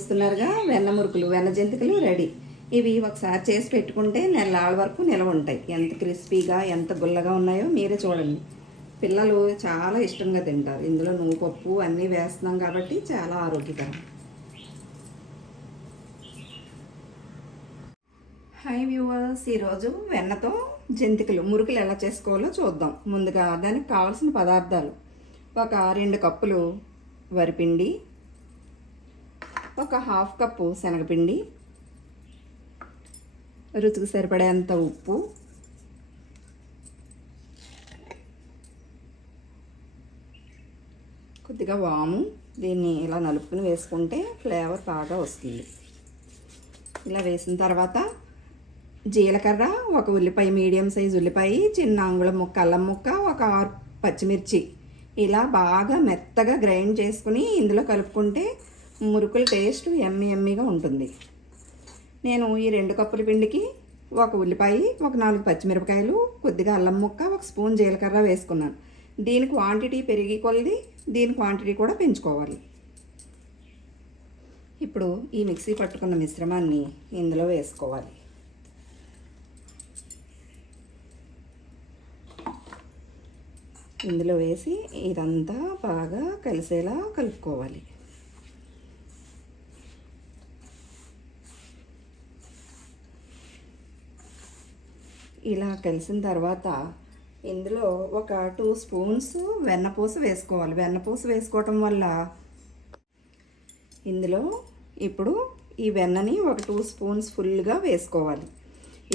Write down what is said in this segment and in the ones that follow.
చూస్తున్నారుగా వెన్న మురుకులు వెన్న జంతికలు రెడీ. ఇవి ఒకసారి చేసి పెట్టుకుంటే నెలల వరకు నిలవ ఉంటాయి. ఎంత క్రిస్పీగా ఎంత గుల్లగా ఉన్నాయో మీరే చూడండి. పిల్లలు చాలా ఇష్టంగా తింటారు. ఇందులో నువ్వు పప్పు అన్నీ వేస్తున్నాం కాబట్టి చాలా ఆరోగ్యకరం. హాయ్ వ్యూవర్స్ ఈరోజు వెన్నతో జంతికలు మురుకులు ఎలా చేసుకోవాలో చూద్దాం. ముందుగా దానికి కావాల్సిన పదార్థాలు. ఒక రెండు కప్పులు వరిపిండి ఒక హాఫ్ కప్పు శనగపిండి. రుచికి సరిపడేంత ఉప్పు. కొద్దిగా వాము. దీన్ని ఇలా నలుపుకుని వేసుకుంటే ఫ్లేవర్ బాగా వస్తుంది. ఇలా వేసిన తర్వాత జీలకర్ర ఒక ఉల్లిపాయ మీడియం సైజ్ ఉల్లిపాయ చిన్న అంగుళం ముక్క అల్లం ముక్క ఒక ఆరు పచ్చిమిర్చి. ఇలా బాగా మెత్తగా గ్రైండ్ చేసుకుని ఇందులో కలుపుకుంటే మురుకుల టేస్ట్ ఎమ్మి ఎమ్మిగా ఉంటుంది. నేను ఈ రెండు కప్పుల పిండికి ఒక ఉల్లిపాయ ఒక నాలుగు పచ్చిమిరపకాయలు కొద్దిగా అల్లం ముక్క ఒక స్పూన్ జీలకర్ర వేసుకున్నాను. దీని క్వాంటిటీ పెరిగి కొలది దీని క్వాంటిటీ కూడా పెంచుకోవాలి. ఇప్పుడు ఈ మిక్సీ పట్టుకున్న మిశ్రమాన్ని ఇందులో వేసుకోవాలి. ఇందులో వేసి ఇదంతా బాగా కలిసేలా కలుపుకోవాలి. ఇలా కలిసిన తర్వాత ఇందులో ఒక టూ స్పూన్స్ వెన్నపూస వేసుకోవాలి. వెన్నపూస వేసుకోవటం వల్ల ఇందులో ఇప్పుడు ఈ వెన్నని ఒక టూ స్పూన్స్ ఫుల్గా వేసుకోవాలి.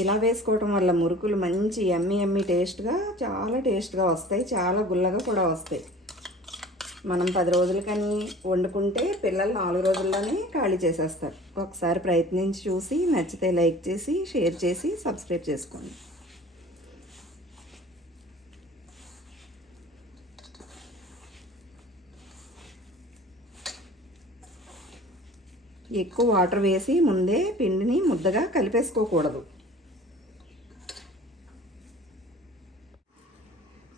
ఇలా వేసుకోవటం వల్ల మురుకులు మంచి ఎమ్మి ఎమ్మి టేస్ట్గా చాలా టేస్ట్గా వస్తాయి. చాలా గుల్లగా కూడా వస్తాయి. మనం పది రోజులకని వండుకుంటే పిల్లలు నాలుగు రోజుల్లోనే ఖాళీ చేసేస్తారు. ఒకసారి ప్రయత్నించి చూసి నచ్చితే లైక్ చేసి షేర్ చేసి సబ్స్క్రైబ్ చేసుకోండి. ఎక్కువ వాటర్ వేసి ముందే పిండిని ముద్దగా కలిపేసుకోకూడదు.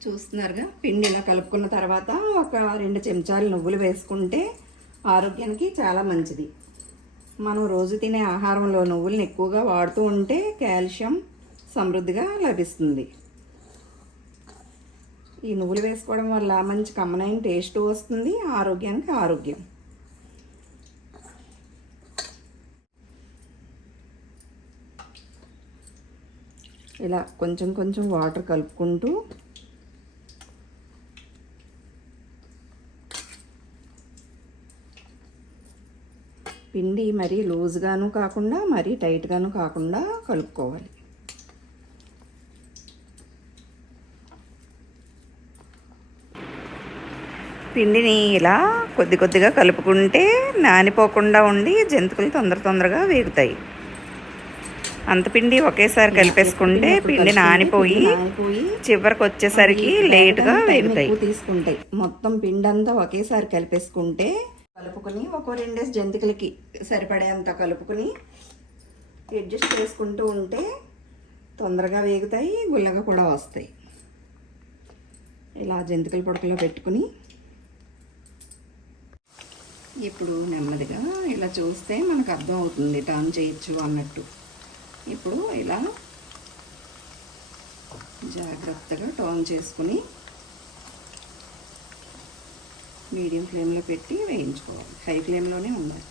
చూస్తున్నారుగా? పిండి ఇలా కలుపుకున్న తర్వాత ఒక రెండు చెంచాలు నువ్వులు వేసుకుంటే ఆరోగ్యానికి చాలా మంచిది. మనం రోజు తినే ఆహారంలో నువ్వులను ఎక్కువగా వాడుతూ ఉంటే కాల్షియం సమృద్ధిగా లభిస్తుంది. ఈ నువ్వులు వేసుకోవడం వల్ల మంచి కమ్మనైన టేస్ట్ వస్తుంది ఆరోగ్యానికి ఆరోగ్యం. ఇలా కొంచెం కొంచెం వాటర్ కలుపుకుంటూ పిండి మరీ లూజ్గాను కాకుండా మరీ టైట్గాను కాకుండా కలుపుకోవాలి. పిండిని ఇలా కొద్ది కొద్దిగా కలుపుకుంటే నానిపోకుండా ఉండి జంతువులు తొందర తొందరగా వేగుతాయి. అంత పిండి ఒకేసారి కలిపేసుకుంటే పిండి నానిపోయి చివరికి వచ్చేసరికి లేట్గా వేగుతాయి. తీసుకుంటాయి మొత్తం పిండి అంతా ఒకేసారి కలిపేసుకుంటే కలుపుకొని ఒక రెండేసి జంతికలకి సరిపడేంత కలుపుకొని అడ్జస్ట్ చేసుకుంటూ ఉంటే తొందరగా వేగుతాయి గుల్లగా కూడా వస్తాయి. ఇలా జంతికల పొడకలో పెట్టుకుని ఇప్పుడు నెమ్మదిగా ఇలా చూస్తే మనకు అర్థం అవుతుంది టర్న్ చేయొచ్చు అన్నట్టు. ఇప్పుడు ఇలా జాగ్రత్తగా టర్న్ చేసుకుని మీడియం ఫ్లేమ్లో పెట్టి వేయించుకోవాలి. హై ఫ్లేమ్లోనే ఉండాలి.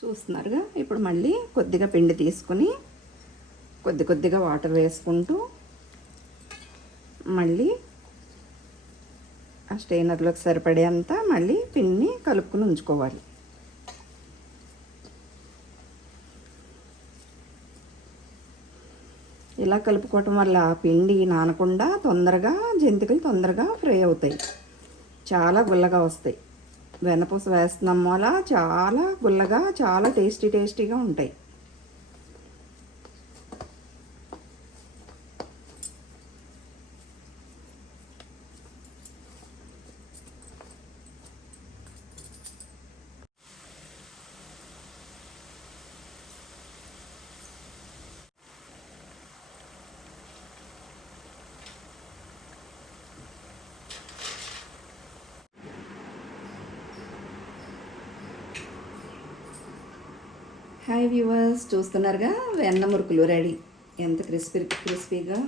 చూస్తున్నారుగా? ఇప్పుడు మళ్ళీ కొద్దిగా పిండి తీసుకుని కొద్ది కొద్దిగా వాటర్ వేసుకుంటూ మళ్ళీ ఆ స్టెయినర్లోకి సరిపడేంత మళ్ళీ పిండిని కలుపుకుని ఉంచుకోవాలి. ఇలా కలుపుకోవటం వల్ల పిండి నానకుండా తొందరగా జంతికలు తొందరగా ఫ్రై అవుతాయి. చాలా గుల్లగా వస్తాయి. వెన్నపూస వేస్తున్నాం వల్ల చాలా గుల్లగా చాలా టేస్టీ టేస్టీగా ఉంటాయి. హాయ్ వ్యూవర్స్ చూస్తున్నారుగా వెన్న మురుకులు రెడీ ఎంత క్రిస్పీ క్రిస్పీగా